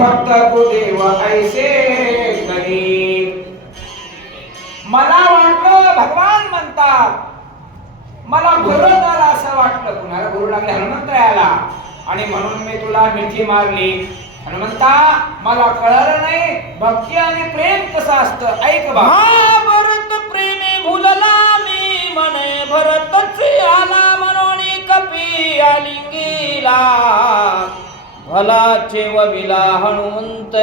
भक्त गुरुदेव ऐसे करी. मला वाटलं भगवान म्हणतात, मला भरत आला असं वाटलं. कुणाला गुरु लागले? हनुमंतरायाला. आणि म्हणून मी तुला मिठी मारली. हनुमंता, मला कळलं नाही भक्ती आणि प्रेम कसं असतं. ऐक बा. भरत प्रेमे भुलला मी म्हणे, भरतच आला म्हणून कपी आलिंगीला, भलाचे वविला हनुमंत.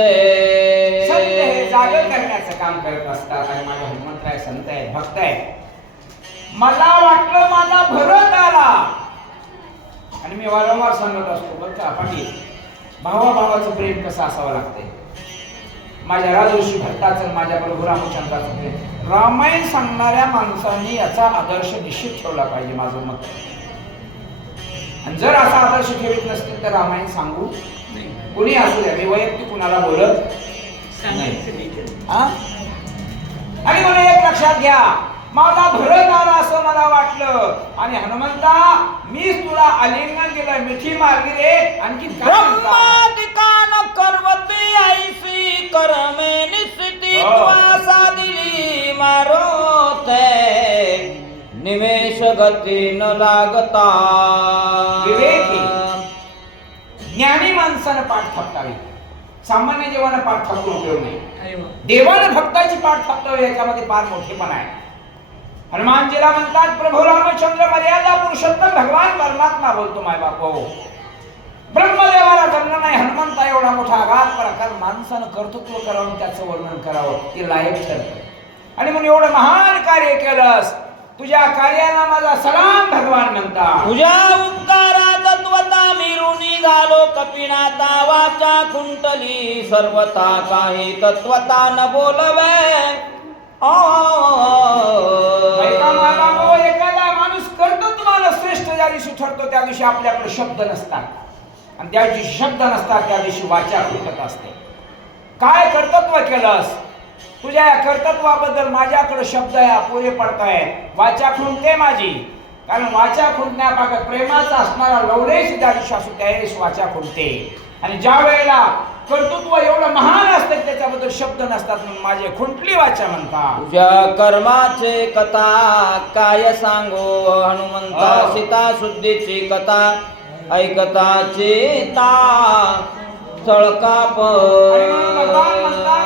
सत्य हे जागर करण्याचं काम करत असतात. आणि माझे हनुमंतराय संत आहेत, भक्त आहेत. मला वाटलं माझा भरत आला. आणि मी वारंवार सांगत असतो बरं का पाटील, भावाभावाचं प्रेम कसं असावं लागतंय. माझ्या राजर्षी भट्टाचं, माझ्या प्रभू रामचंद्राचं प्रेम. रामायण सांगणाऱ्या माणसांनी याचा आदर्श निश्चित ठेवला पाहिजे, माझं मत. आणि जर असा आदर्श ठेवत नसतील तर रामायण सांगू कुणी असू द्या, मी वैयक्तिक कुणाला बोलत नाही. आणि मला एक लक्षात घ्या, मला भरत आला असं मला वाटलं. आणि हनुमंता, मीच तुला आलिंगन दिलं, मिठी मारली रे. आणखी ब्रह्मादिकान करवते ऐसी करमे निस्थिती त्वासा दिली मारोते, निमेष गती न लागता. विवेकी ज्ञानी माणसानं पाठ थापटावी, सामान्य जीवानं पाठ थापून उपयोग नाही. देवानं भक्ताची पाठ थापटावी, याच्यामध्ये फार मोठेपणा आहे. हनुमानजीला म्हणतात, प्रभू रामचंद्र मर्यादा पुरुषोत्तम भगवान परमात्मा बोलतो. माय बापो, ब्रह्मदेवाला जमलं नाही हनुमंता एवढा मोठा आघात प्रकार माणसानं कर्तृत्व करावं, त्याचं वर्णन करावं, ते लायक ठरतं. आणि म्हणून एवढं महान कार्य केलंस, तुझ्या कार्याला माझा सलाम भगवान म्हणतात. तुझ्या उपकारा तत्वता मी ऋणी झालो कपिनाथा, वाचा कुंटली सर्वथा काही तत्वता न बोलवे. एखादा माणूस कर्तृत्वाला श्रेष्ठ ज्या दिवशी ठरतो त्या दिवशी आपल्याकडे शब्द नसतात. आणि त्या दिवशी शब्द नसतात त्या दिवशी वाचा खुंटत असते. काय कर्तृत्व केलंस, तुझ्या या कर्तृत्वाबद्दल माझ्याकडे शब्द या पुरे पडताय. वाचा खुंटते माझी, कारण वाचा खुंटण्यापासून प्रेमाचा असणारा लवलेश ज्या दिवशी असतो त्यावेळेस वाचा खुंटते. आणि ज्या वेळेला कर्तृत्व एवढं महान असतं त्याच्याबद्दल शब्द नसतात म्हणून माझे खुंटली वाचा म्हणतात. तुझ्या कर्माचे कथा काय सांगो हनुमंता, सीता शुद्धीची कथा ऐकता चेता तळकाप.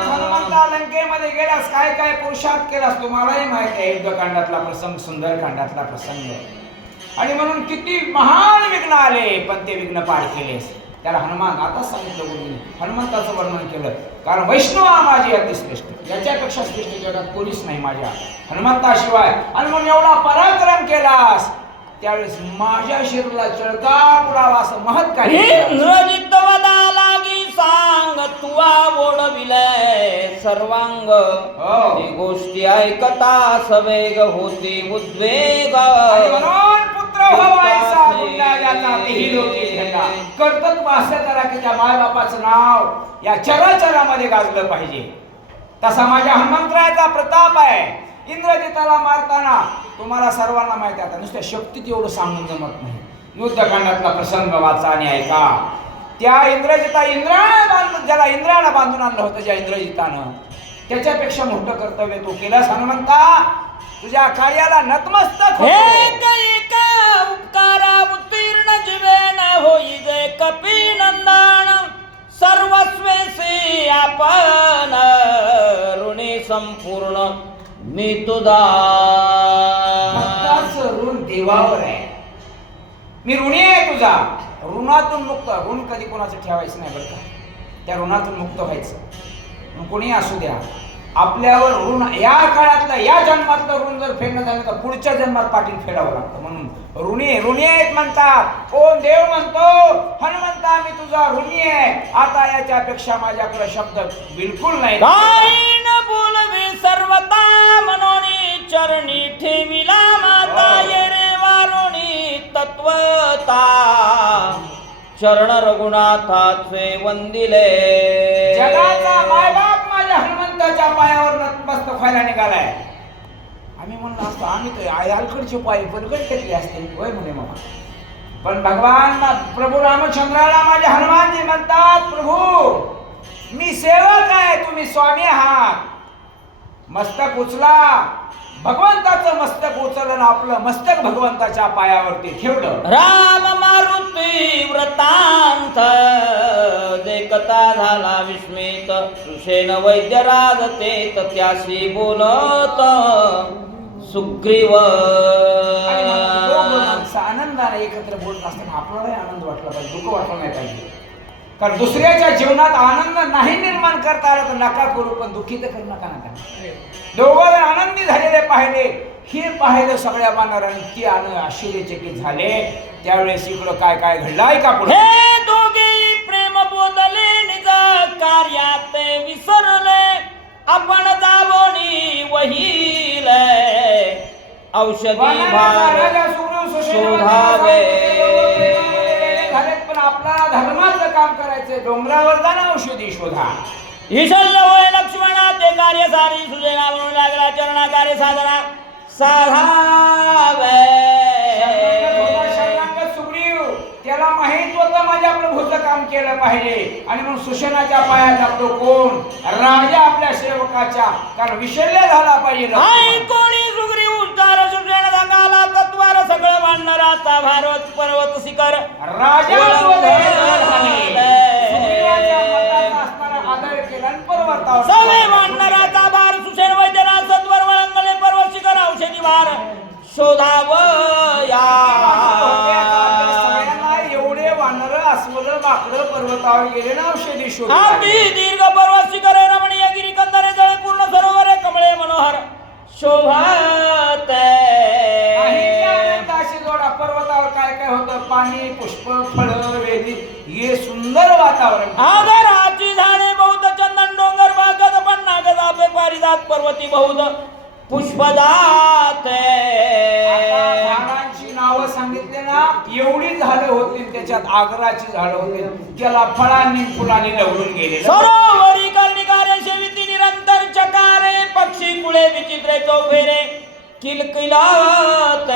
हनुमंता लंकेमध्ये गेल्यास काय काय पुरुषार्थ केलास तुम्हालाही माहित आहे. युद्धकांडातला प्रसंग, सुंदरकांडातला प्रसंग. आणि म्हणून किती महान विघ्न आले, पण ते विघ्न पार केलेस. त्याला हनुमान आता सांगितलं गुरुजीने, हनुमंताचं वर्णन केलं. कारण वैष्णव माझी अतिश्रेष्ठ, याच्यापेक्षा श्रेष्ठ जगात कोणीच नाही माझ्या हनुमंताशिवाय. आणि म्हणून एवढा पराक्रम केलास, त्यावेळेस माझ्या शरीराला चळका पुरावा असं महत् कार्य. इंद्रजित वदा लागी सांग तुवा ओढविले सर्वांग, ती गोष्टी ऐकता सवेग होती उद्वेग. म्हणून पुत्र व्हायचा गुंडाळ्याचा तेही लोकी घेता. कर्तृत्व असं करा की त्या मायबापाचं नाव या चराचरामध्ये गाजलं पाहिजे. तसा माझ्या हनुमंतरायाचा प्रताप आहे. इंद्रजिताला मारताना तुम्हाला सर्वांना माहिती आहे, आता नुसत्या शक्तीत एवढं सांगून जमत नाही. युद्धकांडातला प्रसंग वाचा आणि ऐका. त्या ज्याला इंद्राला बांधून आणलं होतं, ज्या इंद्रजितानं, त्याच्यापेक्षा मोठं कर्तव्य तू केलंस हनुमंता. तुझ्या कार्याला नतमस्तक उपकारा उत्तीर्ण जीवेन होई जे कपी नंदन, सर्वस्वेसी आपण ऋणी संपूर्ण मी तुझा. भक्ताचं ऋण देवावर आहे. मी ऋणी आहे तुझा. ऋणातून मुक्त. ऋण कधी कोणाचं ठेवायचं नाही बरं का, त्या ऋणातून मुक्त व्हायचं. कोणी असू द्या, आपल्यावर ऋण या काळातलं, या जन्मातलं ऋण जर फेडणं झालं तर पुढच्या जन्मात पाटील फेडावं लागतं. म्हणून ऋणी आहेत म्हणतात. कोण देव म्हणतो, हनुमंता मी तुझा ऋणी आहे. आता याच्यापेक्षा माझ्याकडे शब्द बिलकुल नाही. बोलवे सर्वता मनोनी चरणी ठेविला माता ये रे वारुणी तत्वता, चरण रघुनाथाचे वंदिले. जगाचा मायबाप माझ्या हनुमंताच्या पायावर नतमस्तक व्हायला निघालाय. आम्ही म्हणलो असतो, आम्ही तर आयालकडचे पाय बलगट घेतले असते होय म्हणे मामा. पण भगवान प्रभू रामचंद्राला माझे हनुमानजी म्हणतात, प्रभू मी सेवक आहे, तुम्ही स्वामी आहात. मस्तक उचला. भगवंताचं मस्तक उचललं, आपलं मस्तक भगवंताच्या पायावरती ठेवलं. राम मारुती व्रतांत देखता झाला विस्मित, सुषेण वैद्यराज तेत त्याशी बोलत सुग्रीव. आणि म्हणून दोघं माणसं आनंदाने एकत्र बोलत असताना आपल्यालाही आनंद वाटला पाहिजे, दुःख वाटलं नाही पाहिजे. कारण दुसऱ्याच्या जीवनात आनंद नाही निर्माण करता आला तर नका करू, पण दुःखी तर करू नका नका. दोघं आनंदी झालेले पाहिले. हे पाहिलं सगळ्या वानरांनी, ती आश्चर्यचकित झाले. त्यावेळेस इकडं काय काय घडलं ऐका पुढे. हे दोघे प्रेम बोलले, निज कार्यात विसरले, आपण जावणी वहिले, औषधी भार शोधावे. पण आपल्याला धर्माचं काम करायचंय, डोंगरावर जाणं औषधी शोधा. ईशल्य होय लक्ष्मणा ते कार्य सारी, सुजेना म्हणून लागला चरणा कार्य साधना साधावे. सुग्रीव त्याला माहित होतं माझ्या प्रभूचं काम केलं पाहिजे, आणि म्हणून सुशेनाच्या पायात आपलो कोण राजा आपल्या सेवकाच्या, कारण विशल्य झाला पाहिजे. आई कोणी सुग्रीव उच्चार सुषेण सांगाला तत्वार सगळं मांडणाराचा भारत पर्वत शिखर राजा आदर केला आणि पर्वतावर सवे मांडणाराचा भार सुषेण वैद्यराज सत्वर वळंगले पर्वत शिखर औषधी भार शोधावया. सगळ्यांना एवढे वानर अस्वल माकडं पर्वतावर गेले ना औषधी शोध. दीर्घ पर्वत शिखर रमणीय गिरी कंदरे जळे पूर्ण सरोवरे कमळे मनोहर शोभात. जोडा पर्वतावर काय काय होतं, पाणी, पुष्प, फळ, वेली, हे सुंदर वातावरण. आदराची झाडे बहुत चंदन डोंगर बागद पन्ना गजापे पारिजात पर्वती बहुत पुष्पदात. झाडांची नावं सांगितले ना, एवढी झाडं होती त्याच्यात. आगराची झाडं होती, त्याला फळांनी फुलांनी लवडून गेले. सरोवरी कर्णिकारे शेविती निरंतर चकारे, पक्षी कुळे विचित्रे चौफेरे किलकिलात.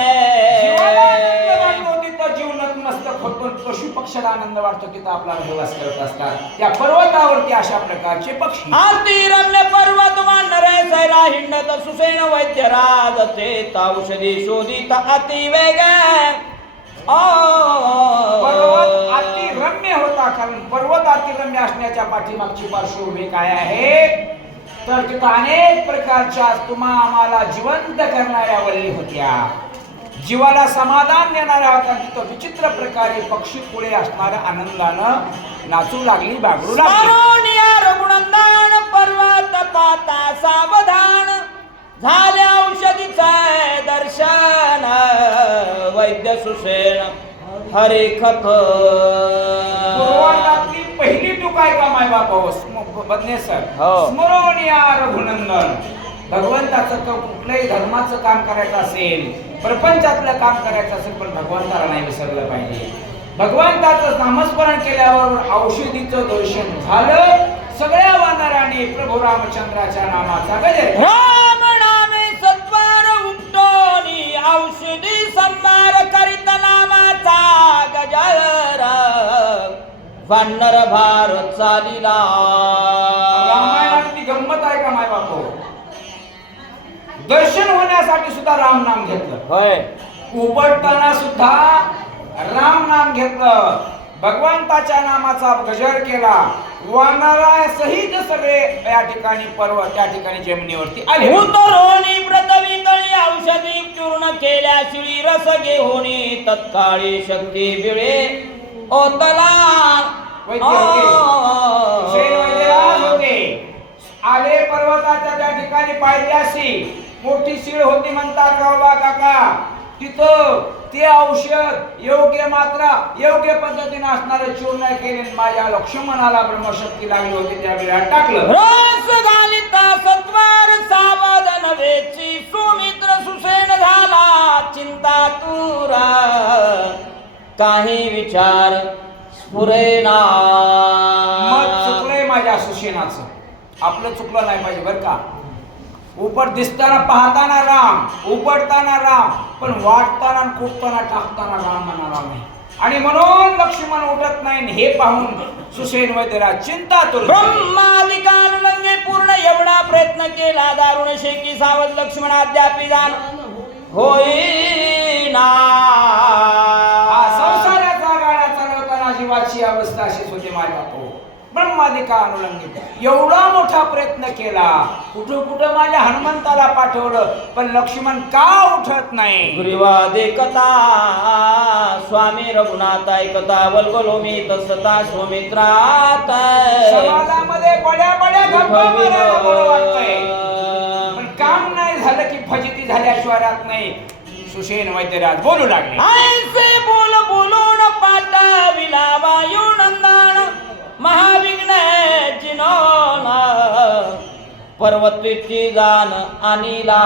जीवनात मस्तक होतो, पशु पक्षाला आनंद वाटतो, तिथं आपला निवास करत असतात. त्या पर्वतावरती अशा प्रकारचे पक्षी. रम्य पर्वत मांडरे सैरा हिंडत, सुषेण वैद्यराज ते औषधी शोधित अति वेग. पर्वत अतिरम्य होता, कारण पर्वत अतिरम्य असण्याच्या पाठीमागची पार्श्वभूमी काय आहे, तर तिथं अनेक प्रकारच्या तुम्हा आम्हाला जिवंत करणाऱ्या वल्ली होत्या, जीवाला समाधान देणाऱ्या होत्या. तिथं विचित्र प्रकारे पक्षी पुढे असणाऱ्या आनंदानं नाचू लागली, बागडू लागली. रघुनंदन पर्वत पाता सावधान, झाले औषधीचा दर्शन, वैद्य सुषेण हरे कथ. पूर्वार्धातली पहिली तुक आहे का माय बापा बदनेसर, स्मरणीय रघुनंदन. भगवंताचं कुठल्याही धर्माचं काम करायचं असेल, प्रपंचातलं काम करायचं असेल, पण भगवंताला नाही विसरलं पाहिजे. भगवंताचं नामस्मरण केल्यावर औषधीचं दर्शन झालं. सगळ्या वानरांनी प्रभू रामचंद्राच्या नामाचा गजर. राम नामे सत्वर उठोनी, औषधी संभार करीत नामाचा गजर, वानर भार चालिला. रामायणातली गंमत आहे का माय बापू, दर्शन होण्यासाठी सुद्धा राम नाम घेतलं. होय, उपटताना सुद्धा राम नाम घेतलं. भगवंताच्या नामाचा गजर केला. वानरा सहित सगळे या ठिकाणी पर्वत, त्या ठिकाणी जमिनीवरती आले. उतरोनी पृथ्वी तळी औषधी चूर्ण केल्या, शिळी रस घेऊनी तत्काळी शक्ती बिळे ओतला. आले पर्वताच्या त्या ठिकाणी पायथ्याशी मोठी शीळ होती म्हणतात गावबा काका. तिथं ते औषध योग्य मात्रा योग्य पद्धतीने असणारे चूर्ण केले. माझ्या लक्ष्मणाला ब्रह्मशक्ती लागली होती, त्या वेळात टाकलं. रस घालिता सत्वर सावधान वेची, सुमित्र सुषेण झाला चिंता तुरा, काही विचार स्फुरेना. मत चुकलंय माझ्या सुषेणाचं, आपलं चुकलं नाही पाहिजे बरं का. उपट दिसताना पाहताना राम, उपटताना राम, पण वाटताना कुटताना टाकताना राम म्हणाला नाही. आणि म्हणून लक्ष्मण उठत नाही. आणि हे पाहून सुसेन वैद्यराज चिंतातुर ब्रह्माधिकार लंगे पूर्ण एवढा प्रयत्न केला दारुण शेकी सावध लक्ष्मण अद्यापि जाण होईना. हा संसाराचा गाडा चालवताना जीवाची अवस्था अशीच होते माझ्या बापू. ब्रह्मादिका अनुलंघित एवढा मोठा प्रयत्न केला, कुठं कुठं माझ्या हनुमंताला पाठवलं, पण लक्ष्मण का उठत नाही. ग्रीवाद एकता स्वामी रघुनाथ ऐकता वल्गलो मी तसता स्वमित्रात समाजामध्ये बड्या बड्या गप्पा मारायला बरं वाटतंय, पण काम नाही झालं की फजिती झाल्याशिवाय राहत नाही. सुसेन वैद्यराज बोलू लागले. ऐसे बोल बोलून पाठविला वायू नंदन महाविघ्न जिनोन पर्वतीची जाण आणिला.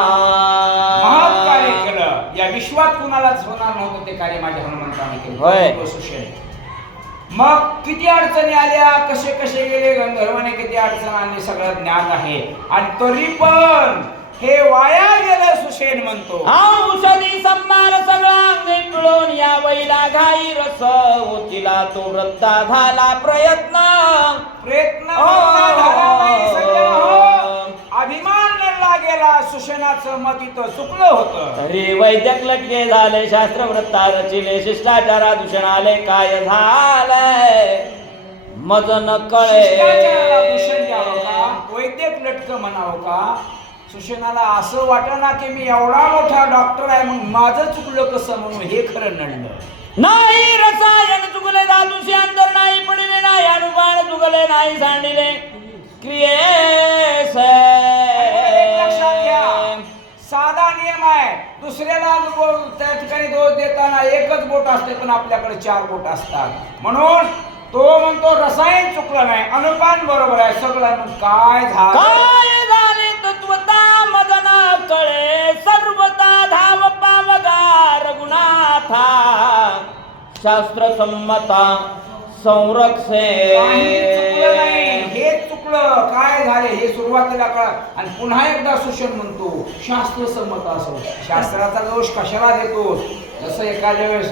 महान कार्य केलं. या विश्वात कुणालाच होणार नव्हतं ते कार्य माझ्या हनुमंताने केलं. सुसेन मग किती अडचणी आल्या, कसे कसे गेले, गंधर्वाने किती अडचण आणली सगळं ज्ञात आहे. आणि तरी पण हे वाया गेलं. सुसेन म्हणतो औषधी संभार सगळा अंगे पिळून या वैला घाई रस होतीला तो रत्ता झाला प्रयत्न अभिमान नडला गेला. सुसेनाचं मत इथं चुकलं होतं. तरी वैद्यक लटके झाले शास्त्र वृत्ता रचिले शिष्टाचारा दूषण आले काय झालंय मज न कळे. दूषण द्यावं का, वैद्यक लटक म्हणावं का. सुसेनाला असं वाटना की मी एवढा मोठा डॉक्टर आहे मग माझं चुकलं कसं म्हणून हे खरं नडलं नाही. रसायन चुकले धातुशी अंतर नाही पडले नाही अनुबाण चुकले नाही सांडिले क्रियेस. लक्षात घ्या, साधा नियम आहे. दुसऱ्याला त्या ठिकाणी दोष देताना एकच बोट असते, पण आपल्याकडे 4 बोट असतात. म्हणून तो म्हणतो रसायन चुकलं नाही, अनुपान बरोबर आहे सगळं. मग काय झाले तत्वता मदना कळे सर्वता धाव पावगा रघुनाथा शास्त्र संमता संरक्षे. चुकलं नाही, हे चुकलं. काय झाले हे सुरुवातीला कळलं. आणि पुन्हा एकदा सुसेन म्हणतो शास्त्र संमत असो. शास्त्राचा दोष कशाला देतो. जसं एखाद्या वेळेस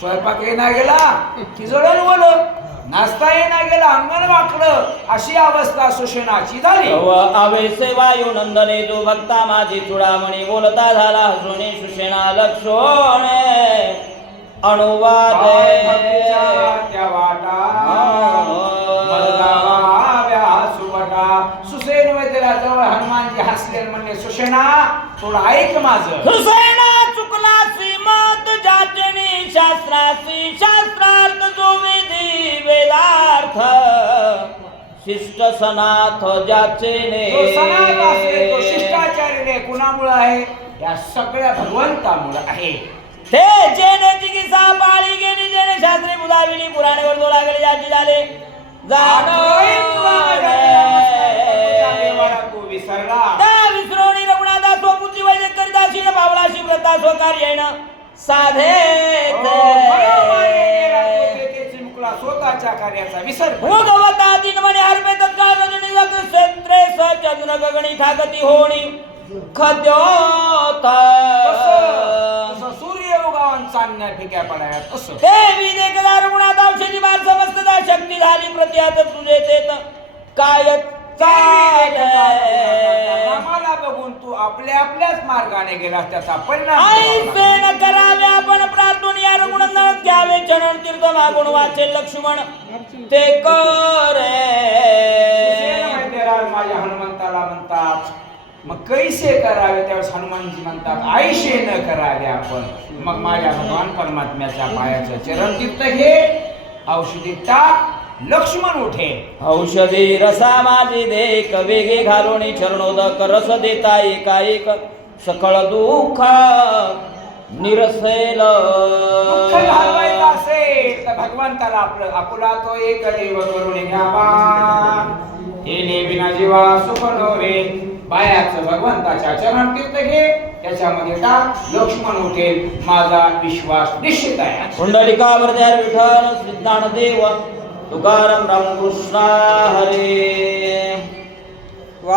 स्वयंपाक येणार गेला की जळण बोलं, नाचता येणार गेला अंगण वाकडं, अशी अवस्था सुसेनाची झाली. आवेसे वायू नंदने जो भक्ता माझी चुडामणी बोलता झाला हसुनी सुसेना लक्षोणे अनुवाद त्या वाटा सुबटा. सुसेन वैद्यराजवळ हनुमानजी हसले म्हणले सुसेना थोडं ऐक माझं. सुसेना चुकला श्रीमत जाचनी शास्त्रासी शास्त्रार्थ जो विधी वेदार्थ शिष्ट सनाथ ज्याचेने सनाथ असले तो शिष्टाचार्य कुणामुळे आहे, या सगळ्या भगवंतामुळे आहे. ते जेने चिकित्सा पाळी गेली जेने शास्त्री बुधाविली पुराणे वर्दो लागले याची झाले त्या विसरोणी रघुनाथा स्वबुद्धी वैद्य करिता शिन बावलाशी व्रता स्वकार्येण साधे स्वतःच्या कार्याचा विसर. भगवता दिन म्हणे हरपे तत्काळ रजनी जग क्षेत्रे सचंद्र गगणी ठाकती होणी खद्योता सूर्य उगवून चांदण्या फिक्या पडाया तसं देवी देखदा रघुनाथ औषधी मार समस्तता शक्ती झाली प्रत्यात तुझे तेत काय आम्हाला बघून तू आपल्याच मार्गाने गेलास त्याचा परिणाम ऐसे न करावे आपण प्रार्थून या रघुनंदन घ्यावे चरण तीर्थ मागून वाचे लक्ष्मण ते करे. माझ्या हनुमंताला म्हणतात मग कैसे करावे, त्यावेळेस हनुमानजी म्हणतात आयशे न करावे आपण. मग माझ्या भगवान परमात्म्याच्या पायाचं चरण तीर्थ घे, औषधी टाक, लक्ष्मण उठे. औषधी रसा माझी देख वेगे घालोणी चरणोदक रस देता एकाएक सकळ दुःख निरसेल. दुःख घालवायचं असेल तर भगवंताला आपलं आपुला तो एक देव करून घ्यावा. येणे विना जीवा सुख नो रे. बायाचं भगवंताच्या चरण तीर्थ घे, त्याच्यामध्ये टाक, लक्ष्मण उठेल. माझा विश्वास निश्चित आहे. कुंडलिकावर विठ्ठल श्रीज्ञान देव तुकाराम रामकृष्ण हरे.